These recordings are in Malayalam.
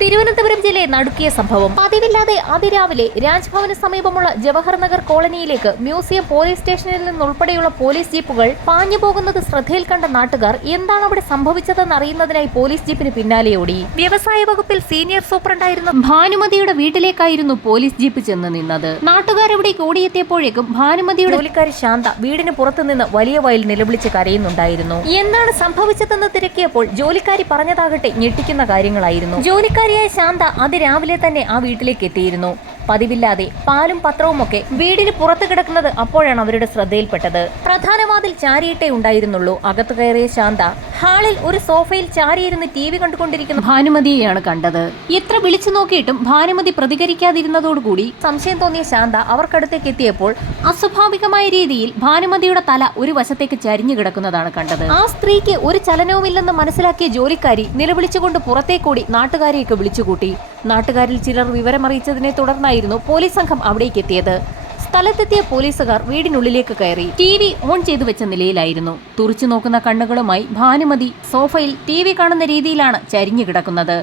തിരുവനന്തപുരം ജില്ലയെ നടുക്കിയ സംഭവം. പതിവില്ലാതെ അതിരാവിലെ രാജ്ഭവന് സമീപമുള്ള ജവഹർ നഗർ കോളനിയിലേക്ക് മ്യൂസിയം, പോലീസ് സ്റ്റേഷനിൽ നിന്നുൾപ്പെടെയുള്ള പോലീസ് ജീപ്പുകൾ പാഞ്ഞു പോകുന്നത് ശ്രദ്ധയിൽ കണ്ട നാട്ടുകാർ എന്താണ് അവിടെ സംഭവിച്ചതെന്ന് അറിയുന്നതിനായി പോലീസ് ജീപ്പിന് പിന്നാലെ ഓടി. വ്യവസായ വകുപ്പിൽ സീനിയർ സൂപ്രണ്ടായിരുന്ന ഭാനുമതിയുടെ വീട്ടിലേക്കായിരുന്നു പോലീസ് ജീപ്പ് ചെന്ന് നിന്നത്. നാട്ടുകാരവിടേക്ക് ഓടിയെത്തിയപ്പോഴേക്കും ഭാനുമതിയുടെ ജോലിക്കാരി ശാന്ത വീടിന് പുറത്തുനിന്ന് വലിയ വായിൽ നിലവിളിച്ച് കരയുന്നുണ്ടായിരുന്നു. എന്താണ് സംഭവിച്ചതെന്ന് തിരക്കിയപ്പോൾ ജോലിക്കാരി പറഞ്ഞതാകട്ടെ ഞെട്ടിക്കുന്ന കാര്യങ്ങളായിരുന്നു. ജോലിക്കാരിയായ ശാന്ത അതിരാവിലെ തന്നെ ആ വീട്ടിലേക്ക് എത്തിയിരുന്നു. പതിവില്ലാതെ പാലും പത്രവുമൊക്കെ വീടിന് പുറത്തു കിടക്കുന്നത് അപ്പോഴാണ് അവരുടെ ശ്രദ്ധയിൽപ്പെട്ടത്. പ്രധാന വാതിൽ ചാരിയിട്ടേ ഉണ്ടായിരുന്നുള്ളൂ. അകത്തു കയറിയ ശാന്ത ഹാളിൽ ഒരു സോഫയിൽ ചാരിയിരുന്ന് TV കണ്ടുകൊണ്ടിരിക്കുന്ന ഭാനുമതിയെയാണ് കണ്ടത്. എത്ര വിളിച്ചു നോക്കിയിട്ടും ഭാനുമതി പ്രതികരിക്കാതിരുന്നതോടുകൂടി സംശയം തോന്നിയ ശാന്ത അവർക്കടുത്തേക്ക് എത്തിയപ്പോൾ അസ്വാഭാവികമായ രീതിയിൽ ഭാനുമതിയുടെ തല ഒരു വശത്തേക്ക് ചരിഞ്ഞു കിടക്കുന്നതാണ് കണ്ടത്. ആ സ്ത്രീക്ക് ഒരു ചലനവുമില്ലെന്ന് മനസ്സിലാക്കിയ ജോലിക്കാരി നിലവിളിച്ചുകൊണ്ട് പുറത്തേക്കൂടി നാട്ടുകാരെയൊക്കെ വിളിച്ചുകൂട്ടി. നാട്ടുകാരിൽ ചിലർ വിവരമറിയിച്ചതിനെ തുടർന്നായിരുന്നു പോലീസ് സംഘം അവിടേക്ക് എത്തിയത്. സ്ഥലത്തെത്തിയ പോലീസുകാർ വീടിനുള്ളിലേക്ക് കയറി. TV ഓൺ ചെയ്തു വെച്ച നിലയിലായിരുന്നു. തുറിച്ചു നോക്കുന്ന കണ്ണുകളുമായി ഭാനുമതി സോഫയിൽ TV കാണുന്ന രീതിയിലാണ് ചരിഞ്ഞു കിടക്കുന്നത്.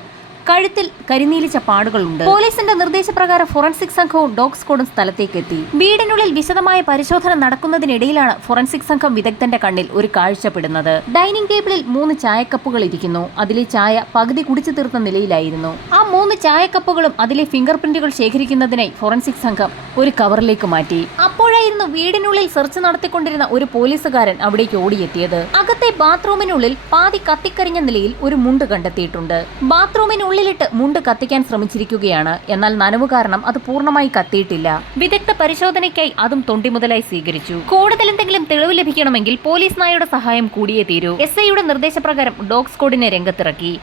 കഴുത്തിൽ കരിനീലിച്ച പാടുകളുണ്ട്. പോലീസിന്റെ നിർദ്ദേശപ്രകാരം ഫോറൻസിക് സംഘവും ഡോഗ് സ്ക്വാഡും സ്ഥലത്തേക്ക് എത്തി. വീടിനുള്ളിൽ വിശദമായ പരിശോധന നടക്കുന്നതിനിടയിലാണ് ഫോറൻസിക് സംഘം വിദഗ്ധന്റെ കണ്ണിൽ ഒരു കാഴ്ചപ്പെടുന്നത്. ഡൈനിങ് ടേബിളിൽ 3 ചായക്കപ്പുകൾ ഇരിക്കുന്നു. അതിലെ ചായ പകുതി കുടിച്ചു തീർത്ത നിലയിലായിരുന്നു. ആ 3 ചായക്കപ്പുകളും അതിലെ ഫിംഗർ പ്രിന്റുകൾ ശേഖരിക്കുന്നതിനായി ഫോറൻസിക് സംഘം ഒരു കവറിലേക്ക് മാറ്റി. അപ്പോഴായിരുന്നു വീടിനുള്ളിൽ സെർച്ച് നടത്തിക്കൊണ്ടിരുന്ന ഒരു പോലീസുകാരൻ അവിടേക്ക് ഓടിയെത്തിയത്. അകത്തെ ബാത്റൂമിനുള്ളിൽ പാതി കത്തിക്കരിഞ്ഞ നിലയിൽ ഒരു മുണ്ട് കണ്ടെത്തിയിട്ടുണ്ട്. ബാത്റൂമിനുള്ളിലിട്ട് മുണ്ട് കത്തിക്കാൻ ശ്രമിച്ചിരിക്കുകയാണ്. എന്നാൽ നനവ് കാരണം അത് പൂർണ്ണമായി കത്തിയിട്ടില്ല. വിദഗ്ധ പരിശോധനയ്ക്കായി അതും തൊണ്ടിമുതലായി സ്വീകരിച്ചു. കൂടുതൽ എന്തെങ്കിലും തെളിവ് ലഭിക്കണമെങ്കിൽ പോലീസ് നായയുടെ സഹായം കൂടിയേ തീരൂ. SIയുടെ നിർദ്ദേശപ്രകാരം ഡോഗ് സ്ക്വാഡിനെ രംഗത്തിറക്കി.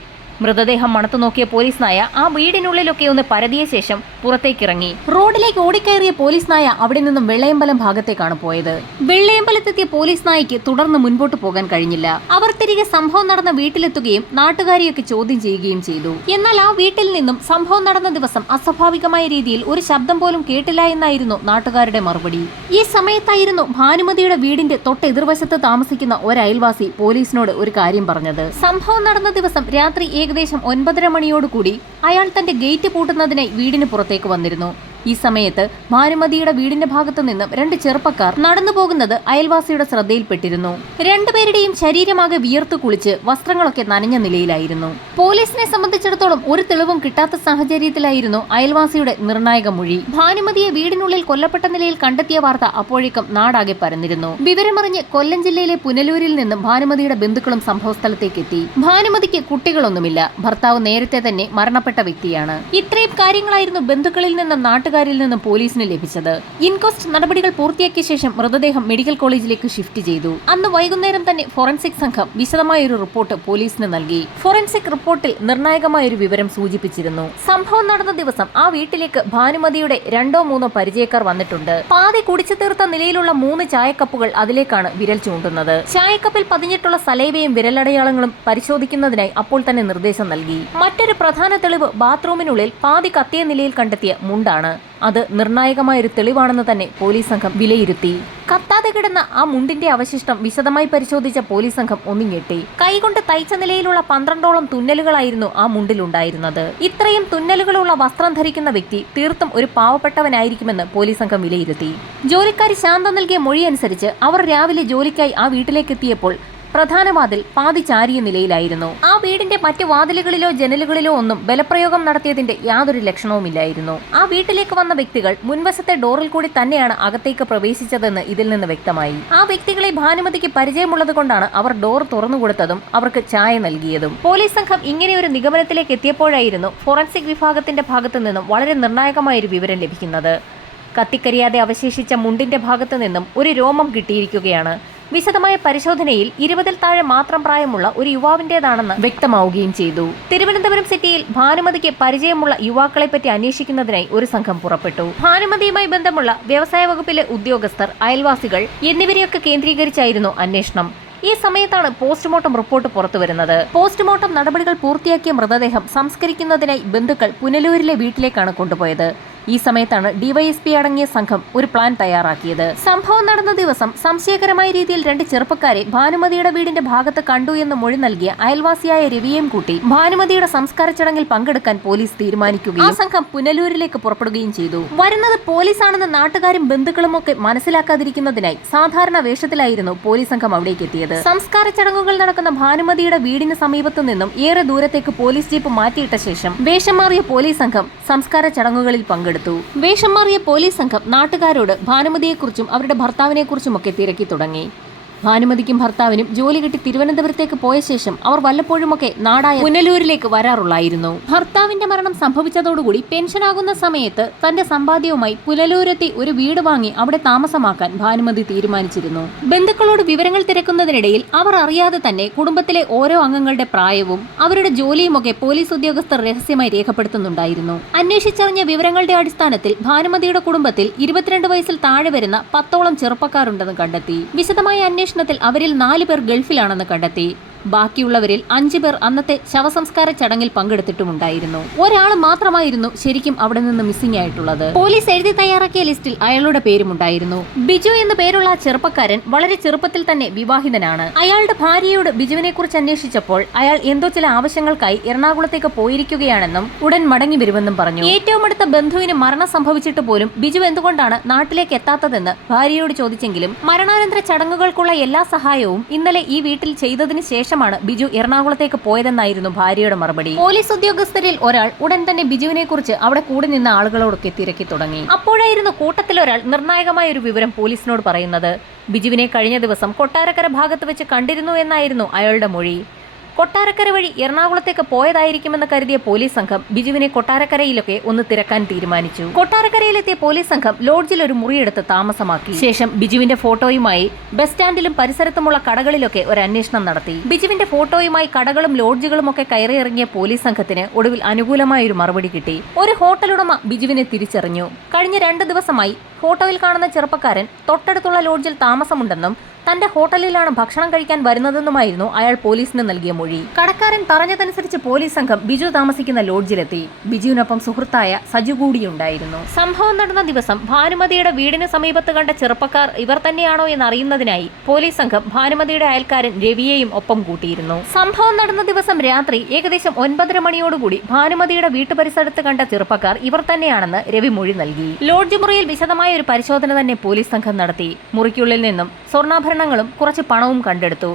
മൃതദേഹം മണത്തു നോക്കിയ പോലീസ് നായ ആ വീടിനുള്ളിലൊക്കെ ഒന്ന് പരതിയ ശേഷം പുറത്തേക്കിറങ്ങി. റോഡിലേക്ക് ഓടിക്കയറിയ പോലീസ് നായ അവിടെ നിന്നും വെള്ളയമ്പലം ഭാഗത്തേക്കാണ് പോയത്. വെള്ളയമ്പലത്തെത്തിയ പോലീസ് നായയ്ക്ക് തുടർന്ന് മുൻപോട്ട് പോകാൻ കഴിഞ്ഞില്ല. അവർ തിരികെ സംഭവം നടന്ന വീട്ടിലെത്തുകയും നാട്ടുകാരെയൊക്കെ ചോദ്യം ചെയ്യുകയും ചെയ്തു. എന്നാൽ ആ വീട്ടിൽ നിന്നും സംഭവം നടന്ന ദിവസം അസ്വാഭാവികമായ രീതിയിൽ ഒരു ശബ്ദം പോലും കേട്ടില്ല എന്നായിരുന്നു നാട്ടുകാരുടെ മറുപടി. ഈ സമയത്തായിരുന്നു ഭാനുമതിയുടെ വീടിന്റെ തൊട്ടെതിർവശത്ത് താമസിക്കുന്ന ഒരു അയൽവാസി പോലീസിനോട് ഒരു കാര്യം പറഞ്ഞത്. സംഭവം നടന്ന ദിവസം രാത്രി ഏകദേശം 9:30 മണിയോടുകൂടി അയാൾ തന്റെ ഗേറ്റ് പൂട്ടുന്നതിനായി വീടിന് പുറത്തേക്ക് വന്നിരുന്നു. ഈ സമയത്ത് ഭാനുമതിയുടെ വീടിന്റെ ഭാഗത്തു നിന്നും 2 ചെറുപ്പക്കാർ നടന്നു പോകുന്നത് അയൽവാസിയുടെ ശ്രദ്ധയിൽപ്പെട്ടിരുന്നു. രണ്ടുപേരുടെയും ശരീരമാകെ വിയർത്തു കുളിച്ച് വസ്ത്രങ്ങളൊക്കെ നനഞ്ഞ നിലയിലായിരുന്നു. പോലീസിനെ സംബന്ധിച്ചിടത്തോളം ഒരു തെളിവും കിട്ടാത്ത സാഹചര്യത്തിലായിരുന്നു അയൽവാസിയുടെ നിർണായക മൊഴി. ഭാനുമതിയെ വീടിനുള്ളിൽ കൊല്ലപ്പെട്ട നിലയിൽ കണ്ടെത്തിയ വാർത്ത അപ്പോഴേക്കും നാടാകെ പരന്നിരുന്നു. വിവരമറിഞ്ഞ് കൊല്ലം ജില്ലയിലെ പുനലൂരിൽ നിന്നും ഭാനുമതിയുടെ ബന്ധുക്കളും സംഭവസ്ഥലത്തേക്ക് എത്തി. ഭാനുമതിക്ക് കുട്ടികളൊന്നുമില്ല. ഭർത്താവ് നേരത്തെ തന്നെ മരണപ്പെട്ട വ്യക്തിയാണ്. ഇത്രയും കാര്യങ്ങളായിരുന്നു ബന്ധുക്കളിൽ നിന്നും നാട്ടുകാരിൽ നിന്നും പോലീസിന് ലഭിച്ചത്. ഇൻക്വസ്റ്റ് നടപടികൾ പൂർത്തിയാക്കിയ ശേഷം മൃതദേഹം മെഡിക്കൽ കോളേജിലേക്ക് ഷിഫ്റ്റ് ചെയ്തു. അന്ന് വൈകുന്നേരം തന്നെ ഫോറൻസിക് സംഘം വിശദമായ ഒരു റിപ്പോർട്ട് പോലീസിന് നൽകി. ഫോറൻസിക് റിപ്പോർട്ടിൽ നിർണായകമായ ഒരു വിവരം സൂചിപ്പിച്ചിരുന്നു. സംഭവം നടന്ന ദിവസം ആ വീട്ടിലേക്ക് ഭാനുമതിയുടെ 2-3 പരിചയക്കാർ വന്നിട്ടുണ്ട്. പാതി കുടിച്ചു തീർത്ത നിലയിലുള്ള 3 ചായക്കപ്പുകൾ അതിലേക്കാണ് വിരൽ ചൂണ്ടുന്നത്. ചായക്കപ്പിൽ പതിഞ്ഞിട്ടുള്ള സലൈവയും വിരലടയാളങ്ങളും പരിശോധിക്കുന്നതിനായി അപ്പോൾ തന്നെ നിർദ്ദേശം നൽകി. മറ്റൊരു പ്രധാന തെളിവ് ബാത്റൂമിനുള്ളിൽ പാതി കത്തിയ നിലയിൽ കണ്ടെത്തിയ മുണ്ടാണ്. അത് നിർണായകമായൊരു തെളിവാണെന്ന് തന്നെ പോലീസ് സംഘം വിലയിരുത്തി. കത്താതെ കിടന്ന ആ മുണ്ടിന്റെ അവശിഷ്ടം വിശദമായി പരിശോധിച്ച പോലീസ് സംഘം ഒന്ന് ഞെട്ടി. കൈകൊണ്ട് തയ്ച്ച നിലയിലുള്ള 12ഓളം തുന്നലുകളായിരുന്നു ആ മുണ്ടിലുണ്ടായിരുന്നത്. ഇത്രയും തുന്നലുകളുള്ള വസ്ത്രം ധരിക്കുന്ന വ്യക്തി തീർത്തും ഒരു പാവപ്പെട്ടവനായിരിക്കുമെന്ന് പോലീസ് സംഘം വിലയിരുത്തി. ജോലിക്കാരി ശാന്ത നൽകിയ മൊഴി അനുസരിച്ച് അവർ രാവിലെ ജോലിക്കായി ആ വീട്ടിലേക്ക് എത്തിയപ്പോൾ പ്രധാന വാതിൽ പാതി ചാരിയ നിലയിലായിരുന്നു. ആ വീടിന്റെ മറ്റു വാതിലുകളിലോ ജനലുകളിലോ ഒന്നും ബലപ്രയോഗം നടത്തിയതിന്റെ യാതൊരു ലക്ഷണവുമില്ലായിരുന്നു. ആ വീട്ടിലേക്ക് വന്ന വ്യക്തികൾ മുൻവശത്തെ ഡോറിൽ കൂടി തന്നെയാണ് അകത്തേക്ക് പ്രവേശിച്ചതെന്ന് ഇതിൽ നിന്ന് വ്യക്തമായി. ആ വ്യക്തികളെ ഭാനുമതിക്ക് പരിചയമുള്ളത് കൊണ്ടാണ് അവർ ഡോർ തുറന്നുകൊടുത്തതും അവർക്ക് ചായ നൽകിയതും. പോലീസ് സംഘം ഇങ്ങനെ ഒരു നിഗമനത്തിലേക്ക് എത്തിയപ്പോഴായിരുന്നു ഫോറൻസിക് വിഭാഗത്തിന്റെ ഭാഗത്തു നിന്നും വളരെ നിർണായകമായൊരു വിവരം ലഭിക്കുന്നത്. കത്തിക്കരിയാതെ അവശേഷിച്ച മുണ്ടിന്റെ ഭാഗത്തു നിന്നും ഒരു രോമം കിട്ടിയിരിക്കുകയാണ്. വിശദമായ പരിശോധനയിൽ 20-ൽ താഴെ മാത്രം പ്രായമുള്ള ഒരു യുവാവിന്റേതാണെന്ന് വ്യക്തമാവുകയും ചെയ്തു. തിരുവനന്തപുരം സിറ്റിയിൽ ഭാനുമതിക്ക് പരിചയമുള്ള യുവാക്കളെപ്പറ്റി അന്വേഷിക്കുന്നതിനായി ഒരു സംഘം പുറപ്പെട്ടു. ഭാനുമതിയുമായി ബന്ധമുള്ള വ്യവസായ വകുപ്പിലെ ഉദ്യോഗസ്ഥർ, അയൽവാസികൾ എന്നിവരെയൊക്കെ കേന്ദ്രീകരിച്ചായിരുന്നു അന്വേഷണം. ഈ സമയത്താണ് പോസ്റ്റ്മോർട്ടം റിപ്പോർട്ട് പുറത്തുവരുന്നത്. പോസ്റ്റ്മോർട്ടം നടപടികൾ പൂർത്തിയാക്കിയ മൃതദേഹം സംസ്കരിക്കുന്നതിനായി ബന്ധുക്കൾ പുനലൂരിലെ വീട്ടിലേക്കാണ് കൊണ്ടുപോയത്. ഈ സമയത്താണ് ഡിവൈഎസ്പി അടങ്ങിയ സംഘം ഒരു പ്ലാൻ തയ്യാറാക്കിയത്. സംഭവം നടന്ന ദിവസം സംശയകരമായ രീതിയിൽ 2 ചെറുപ്പക്കാരെ ഭാനുമതിയുടെ വീടിന്റെ ഭാഗത്ത് കണ്ടു എന്ന് മൊഴി നൽകിയ അയൽവാസിയായ രവിയെയും കൂട്ടി ഭാനുമതിയുടെ സംസ്കാര ചടങ്ങിൽ പങ്കെടുക്കാൻ പോലീസ് തീരുമാനിക്കുകയും ആ സംഘം പുനലൂരിലേക്ക് പുറപ്പെടുകയും ചെയ്തു. വരുന്നത് പോലീസാണെന്ന് നാട്ടുകാരും ബന്ധുക്കളും ഒക്കെ മനസ്സിലാക്കാതിരിക്കുന്നതിനായി സാധാരണ വേഷത്തിലായിരുന്നു പോലീസ് സംഘം അവിടേക്ക് എത്തിയത്. സംസ്കാര ചടങ്ങുകൾ നടക്കുന്ന ഭാനുമതിയുടെ വീടിന് സമീപത്തു നിന്നും ഏറെ ദൂരത്തേക്ക് പോലീസ് ജീപ്പ് മാറ്റിയിട്ട ശേഷം വേഷം മാറിയ പോലീസ് സംഘം സംസ്കാര ചടങ്ങുകളിൽ പങ്കെടുത്തു. വേഷം മാറിയ പോലീസ് സംഘം നാട്ടുകാരോട് ഭാനുമതിയെക്കുറിച്ചും അവരുടെ ഭർത്താവിനെക്കുറിച്ചുമൊക്കെ തിരക്കി തുടങ്ങി. ഭാനുമതിക്കും ഭർത്താവിനും ജോലി കിട്ടി തിരുവനന്തപുരത്തേക്ക് പോയ ശേഷം അവർ വല്ലപ്പോഴുമൊക്കെ നാടായ പുനലൂരിലേക്ക് വരാറുള്ളായിരുന്നു. ഭർത്താവിന്റെ മരണം സംഭവിച്ചതോടുകൂടി പെൻഷനാകുന്ന സമയത്ത് തന്റെ സമ്പാദ്യവുമായി പുനലൂരെത്തി ഒരു വീട് വാങ്ങി അവിടെ താമസമാക്കാൻ ഭാനുമതി തീരുമാനിച്ചിരുന്നു. ബന്ധുക്കളോട് വിവരങ്ങൾ തിരക്കുന്നതിനിടയിൽ അവർ അറിയാതെ തന്നെ കുടുംബത്തിലെ ഓരോ അംഗങ്ങളുടെ പ്രായവും അവരുടെ ജോലിയുമൊക്കെ പോലീസ് ഉദ്യോഗസ്ഥർ രഹസ്യമായി രേഖപ്പെടുത്തുന്നുണ്ടായിരുന്നു. അന്വേഷിച്ചറിഞ്ഞ വിവരങ്ങളുടെ അടിസ്ഥാനത്തിൽ ഭാനുമതിയുടെ കുടുംബത്തിൽ 22 വയസ്സിൽ താഴെ വരുന്ന 10ഓളം ചെറുപ്പക്കാരുണ്ടെന്ന് കണ്ടെത്തി. വിശദമായ അന്വേഷണത്തിൽ അവരിൽ 4 പേർ ഗൾഫിലാണെന്ന് കണ്ടെത്തി. ബാക്കിയുള്ളവരിൽ 5 പേർ അന്നത്തെ ശവസംസ്കാര ചടങ്ങിൽ പങ്കെടുത്തിട്ടുമുണ്ടായിരുന്നു. ഒരാൾ മാത്രമായിരുന്നു ശരിക്കും അവിടെ നിന്ന് മിസ്സിംഗ് ആയിട്ടുള്ളത്. പോലീസ് എഴുതി തയ്യാറാക്കിയ ലിസ്റ്റിൽ അയാളുടെ പേരുമുണ്ടായിരുന്നു. ബിജു എന്ന പേരുള്ള ആ ചെറുപ്പക്കാരൻ വളരെ ചെറുപ്പത്തിൽ തന്നെ വിവാഹിതനാണ്. അയാളുടെ ഭാര്യയോട് ബിജുവിനെ കുറിച്ച് അന്വേഷിച്ചപ്പോൾ അയാൾ എന്തോ ചില ആവശ്യങ്ങൾക്കായി എറണാകുളത്തേക്ക് പോയിരിക്കുകയാണെന്നും ഉടൻ മടങ്ങി വരുമെന്നും പറഞ്ഞു. ഏറ്റവും അടുത്ത ബന്ധുവിന് മരണം സംഭവിച്ചിട്ട് പോലും ബിജു എന്തുകൊണ്ടാണ് നാട്ടിലേക്ക് എത്താത്തതെന്ന് ഭാര്യയോട് ചോദിച്ചെങ്കിലും മരണാനന്തര ചടങ്ങുകൾക്കുള്ള എല്ലാ സഹായവും ഇന്നലെ ഈ വീട്ടിൽ ചെയ്തതിന് ശേഷം ബിജു എറണാകുളത്തേക്ക് പോയതെന്നായിരുന്നു ഭാര്യയുടെ മറുപടി. പോലീസ് ഉദ്യോഗസ്ഥരിൽ ഒരാൾ ഉടൻ തന്നെ ബിജുവിനെ കുറിച്ച് അവിടെ കൂടി നിന്ന ആളുകളോടൊക്കെ തിരക്കി തുടങ്ങി. അപ്പോഴായിരുന്നു കൂട്ടത്തിലൊരാൾ നിർണായകമായ ഒരു വിവരം പോലീസിനോട് പറയുന്നത്. ബിജുവിനെ കഴിഞ്ഞ ദിവസം കൊട്ടാരക്കര ഭാഗത്ത് വെച്ച് കണ്ടിരുന്നു എന്നായിരുന്നു അയാളുടെ മൊഴി. കൊട്ടാരക്കര വഴി എറണാകുളത്തേക്ക് പോയതായിരിക്കുമെന്ന് കരുതിയ പോലീസ് സംഘം ബിജുവിനെ കൊട്ടാരക്കരയിലൊക്കെ ഒന്ന് തിരക്കാൻ തീരുമാനിച്ചു. കൊട്ടാരക്കരയിലെത്തിയ പോലീസ് സംഘം ലോഡ്ജിൽ ഒരു മുറിയെടുത്ത് താമസമാക്കി. ശേഷം ബിജുവിന്റെ ഫോട്ടോയുമായി ബസ് സ്റ്റാൻഡിലും പരിസരത്തുമുള്ള കടകളിലൊക്കെ ഒരു അന്വേഷണം നടത്തി. ബിജുവിന്റെ ഫോട്ടോയുമായി കടകളും ലോഡ്ജുകളും ഒക്കെ കയറിയിറങ്ങിയ പോലീസ് സംഘത്തിന് ഒടുവിൽ അനുകൂലമായ ഒരു മറുപടി കിട്ടി. ഒരു ഹോട്ടൽ ഉടമ ബിജുവിനെ തിരിച്ചറിഞ്ഞു. കഴിഞ്ഞ 2 ദിവസമായി ഫോട്ടോയിൽ കാണുന്ന ചെറുപ്പക്കാരൻ തൊട്ടടുത്തുള്ള ലോഡ്ജിൽ താമസമുണ്ടെന്നും തന്റെ ഹോട്ടലിലാണ് ഭക്ഷണം കഴിക്കാൻ വരുന്നതെന്നുമായിരുന്നു അയാൾ പോലീസിന് നൽകിയ മൊഴി. കടക്കാരൻ പറഞ്ഞതനുസരിച്ച് പോലീസ് സംഘം ബിജു താമസിക്കുന്ന ലോഡ്ജിലെത്തി. ബിജുവിനൊപ്പം സുഹൃത്തായ സജു കൂടിയുണ്ടായിരുന്നു. സംഭവം നടന്ന ദിവസം ഭാനുമതിയുടെ വീടിന് സമീപത്ത് കണ്ട ചെറുപ്പക്കാർ ഇവർ തന്നെയാണോ എന്നറിയുന്നതിനായി പോലീസ് സംഘം ഭാനുമതിയുടെ അയൽക്കാരൻ രവിയെയും ഒപ്പം കൂട്ടിയിരുന്നു. സംഭവം നടന്ന ദിവസം രാത്രി ഏകദേശം 9:30 മണിയോടുകൂടി ഭാനുമതിയുടെ വീട്ടുപരിസരത്ത് കണ്ട ചെറുപ്പക്കാർ ഇവർ തന്നെയാണെന്ന് രവി മൊഴി നൽകി. ലോഡ്ജ് മുറിയിൽ വിശദമായ ഒരു പരിശോധന തന്നെ പോലീസ് സംഘം നടത്തി. മുറിക്കുള്ളിൽ നിന്നും സ്വർണ്ണാഭരണങ്ങളും കുറച്ച് പണവും കണ്ടെടുത്തു.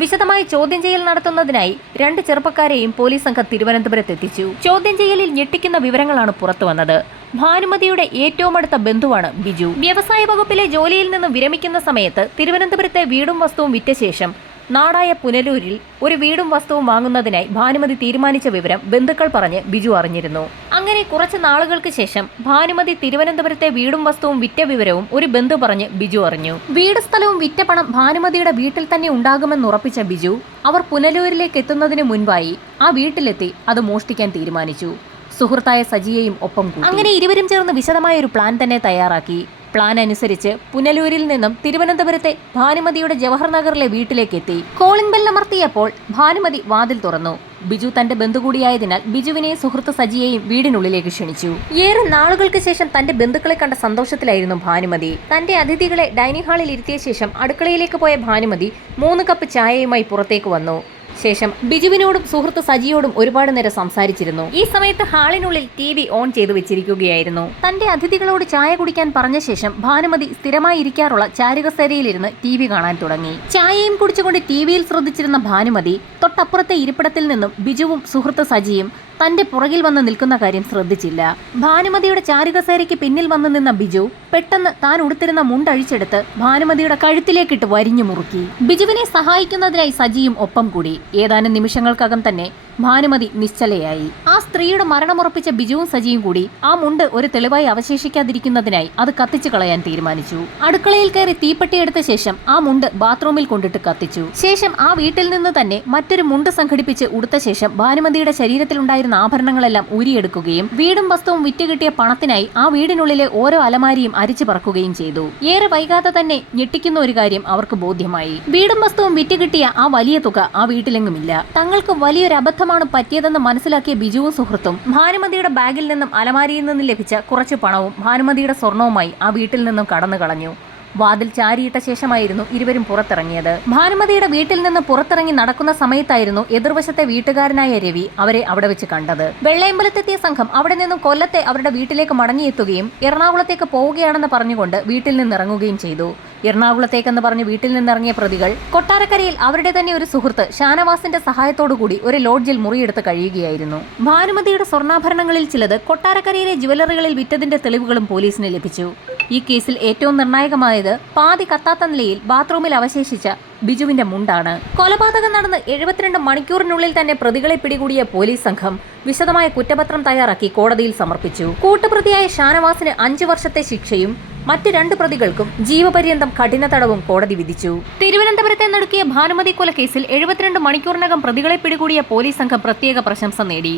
വിശദമായി ചോദ്യം ചെയ്യൽ നടത്തുന്നതിനായി 2 ചെറുപ്പക്കാരെയും പോലീസ് സംഘം തിരുവനന്തപുരത്ത് എത്തിച്ചു. ചോദ്യം ചെയ്യലിൽ ഞെട്ടിക്കുന്ന വിവരങ്ങളാണ് പുറത്തു വന്നത്. ഭാനുമതിയുടെ ഏറ്റവും അടുത്ത ബന്ധുവാണ് ബിജു. വ്യവസായ വകുപ്പിലെ ജോലിയിൽ നിന്ന് വിരമിക്കുന്ന സമയത്ത് തിരുവനന്തപുരത്തെ വീടും വസ്തുവും വിറ്റ ശേഷം നാടായ പുനലൂരിൽ ഒരു വീടും വസ്തുവും വാങ്ങുന്നതിനായി ഭാനുമതി തീരുമാനിച്ച വിവരം ബന്ധുക്കൾ പറഞ്ഞ് ബിജു അറിഞ്ഞിരുന്നു. അങ്ങനെ കുറച്ച് നാളുകൾക്ക് ശേഷം ഭാനുമതി തിരുവനന്തപുരത്തെ വീടും വസ്തുവും വിറ്റ വിവരവും ഒരു ബന്ധു പറഞ്ഞ് ബിജു അറിഞ്ഞു. വീട് സ്ഥലവും വിറ്റ പണം ഭാനുമതിയുടെ വീട്ടിൽ തന്നെ ഉണ്ടാകുമെന്ന് ഉറപ്പിച്ച ബിജു അവർ പുനലൂരിലേക്ക് എത്തുന്നതിന് മുൻപായി ആ വീട്ടിലെത്തി അത് മോഷ്ടിക്കാൻ തീരുമാനിച്ചു. സുഹൃത്തായ സജിയെയും ഒപ്പം കൂട്ടി. അങ്ങനെ ഇരുവരും ചേർന്ന് വിശദമായ ഒരു പ്ലാൻ തന്നെ തയ്യാറാക്കി. പ്ലാൻ അനുസരിച്ച് പുനലൂരിൽ നിന്നും തിരുവനന്തപുരത്തെ ഭാനുമതിയുടെ ജവഹർ നഗറിലെ വീട്ടിലേക്ക് എത്തി. കോളിംഗ് ബെൽ അമർത്തിയപ്പോൾ ഭാനുമതി വാതിൽ തുറന്നു. ബിജു തന്റെ ബന്ധു കൂടിയായതിനാൽ ബിജുവിനെയും സുഹൃത്ത് സജിയെയും വീടിനുള്ളിലേക്ക് ക്ഷണിച്ചു. ഏറെ നാളുകൾക്ക് ശേഷം തന്റെ ബന്ധുക്കളെ കണ്ട സന്തോഷത്തിലായിരുന്നു ഭാനുമതി. തന്റെ അതിഥികളെ ഡൈനിങ് ഹാളിൽ ഇരുത്തിയ ശേഷം അടുക്കളയിലേക്ക് പോയ ഭാനുമതി 3 കപ്പ് ചായയുമായി പുറത്തേക്ക് വന്നു. ശേഷം ബിജുവിനോടും സുഹൃത്ത് സജിയോടും ഒരുപാട് നേരം സംസാരിച്ചിരുന്നു. ഈ സമയത്ത് ഹാളിനുള്ളിൽ TV ഓൺ ചെയ്തു വെച്ചിരിക്കുകയായിരുന്നു. തന്റെ അതിഥികളോട് ചായ കുടിക്കാൻ പറഞ്ഞ ശേഷം ഭാനുമതി സ്ഥിരമായി ഇരിക്കാറുള്ള ചാരുകസേരയിലിരുന്ന് TV കാണാൻ തുടങ്ങി. ചായയും കുടിച്ചുകൊണ്ട് TVയിൽ ശ്രദ്ധിച്ചിരുന്ന ഭാനുമതി തൊട്ടപ്പുറത്തെ ഇരിപ്പിടത്തിൽ നിന്നും ബിജുവും സുഹൃത്ത് സജിയും തന്റെ പുറകിൽ വന്ന് നിൽക്കുന്ന കാര്യം ശ്രദ്ധിച്ചില്ല. ഭാനുമതിയുടെ ചാരുകസേരയ്ക്ക് പിന്നിൽ വന്നു നിന്ന ബിജു പെട്ടെന്ന് താൻ ഉടുത്തിരുന്ന മുണ്ടഴിച്ചെടുത്ത് ഭാനുമതിയുടെ കഴുത്തിലേക്കിട്ട് വരിഞ്ഞു മുറുക്കി. ബിജുവിനെ സഹായിക്കുന്നതിനായി സജിയും ഒപ്പം കൂടി. ഏതാനും നിമിഷങ്ങൾക്കകം തന്നെ ഭാനുമതി നിശ്ചലയായി. ആ സ്ത്രീയുടെ മരണമുറപ്പിച്ച ബിജുവും സജിയും കൂടി ആ മുണ്ട് ഒരു തെളിവായി അവശേഷിക്കാതിരിക്കുന്നതിനായി അത് കത്തിച്ചു കളയാൻ തീരുമാനിച്ചു. അടുക്കളയിൽ കയറി തീപ്പെട്ടി എടുത്ത ശേഷം ആ മുണ്ട് ബാത്റൂമിൽ കൊണ്ടിട്ട് കത്തിച്ചു. ശേഷം ആ വീട്ടിൽ നിന്ന് തന്നെ മറ്റൊരു മുണ്ട് സംഘടിപ്പിച്ച് ഉടുത്ത ശേഷം ഭാനുമതിയുടെ ശരീരത്തിലുണ്ടായിരുന്ന ആഭരണങ്ങളെല്ലാം ഊരിയെടുക്കുകയും വീടും വസ്തുവും വിറ്റുകിട്ടിയ പണത്തിനായി ആ വീടിനുള്ളിലെ ഓരോ അലമാരിയും അരിച്ചു പറക്കുകയും ചെയ്തു. ഏറെ വൈകാതെ തന്നെ ഞെട്ടിക്കുന്ന ഒരു കാര്യം അവർക്ക് ബോധ്യമായി. വീടും വസ്തുവും വിറ്റുകിട്ടിയ ആ വലിയ തുക ആ വീട്ടിലെങ്ങുമില്ല. തങ്ങൾക്ക് വലിയൊരു അബദ്ധം അബദ്ധമാണ് പറ്റിയതെന്ന് മനസ്സിലാക്കിയ ബിജുവും സുഹൃത്തും ഭാനുമതിയുടെ ബാഗിൽ നിന്നും അലമാരിയിൽ നിന്നും ലഭിച്ച കുറച്ച് പണവും ഭാനുമതിയുടെ സ്വർണവുമായി ആ വീട്ടിൽ നിന്നും കടന്നു കളഞ്ഞു. വാതിൽ ചാരിയിട്ട ശേഷമായിരുന്നു ഇരുവരും പുറത്തിറങ്ങിയത്. ഭാനുമതിയുടെ വീട്ടിൽ നിന്ന് പുറത്തിറങ്ങി നടക്കുന്ന സമയത്തായിരുന്നു എതിർവശത്തെ വീട്ടുകാരനായ രവി അവരെ അവിടെ വെച്ച് കണ്ടത്. വെള്ളയമ്പലത്തെത്തിയ സംഘം അവിടെ നിന്നും കൊല്ലത്തെ അവരുടെ വീട്ടിലേക്ക് മടങ്ങിയെത്തുകയും എറണാകുളത്തേക്ക് പോവുകയാണെന്ന് പറഞ്ഞുകൊണ്ട് വീട്ടിൽ നിന്നിറങ്ങുകയും ചെയ്തു. എറണാകുളത്തേക്കെന്ന് പറഞ്ഞ് വീട്ടിൽ നിന്നിറങ്ങിയ പ്രതികൾ കൊട്ടാരക്കരയിൽ അവരുടെ തന്നെ ഒരു സുഹൃത്ത് ഷാനവാസിന്റെ സഹായത്തോടുകൂടി ഒരു ലോഡ്ജിൽ മുറിയെടുത്ത് കഴിയുകയായിരുന്നു. ഭാനുമതിയുടെ സ്വർണ്ണാഭരണങ്ങളിൽ ചിലത് കൊട്ടാരക്കരയിലെ ജുവലറികളിൽ വിറ്റതിന്റെ തെളിവുകളും പോലീസിന് ലഭിച്ചു. ഈ കേസിൽ ഏറ്റവും നിർണായകമായത് പാതി കത്താത്ത നിലയിൽ ബാത്റൂമിൽ അവശേഷിച്ച ബിജുവിന്റെ മുണ്ടാണ്. കൊലപാതകം നടന്ന് 72 മണിക്കൂറിനുള്ളിൽ തന്നെ പ്രതികളെ പിടികൂടിയ പോലീസ് സംഘം വിശദമായ കുറ്റപത്രം തയ്യാറാക്കി കോടതിയിൽ സമർപ്പിച്ചു. കൂട്ടുപ്രതിയായ ഷാനവാസിന് 5 വർഷത്തെ ശിക്ഷയും മറ്റ് 2 പ്രതികൾക്കും ജീവപര്യന്തം കഠിന തടവും കോടതി വിധിച്ചു. തിരുവനന്തപുരത്തെ നടക്കിയ ഭാനുമതി കൊലക്കേസിൽ 72 മണിക്കൂറിനകം പ്രതികളെ പിടികൂടിയ പോലീസ് സംഘം പ്രത്യേക പ്രശംസ നേടി.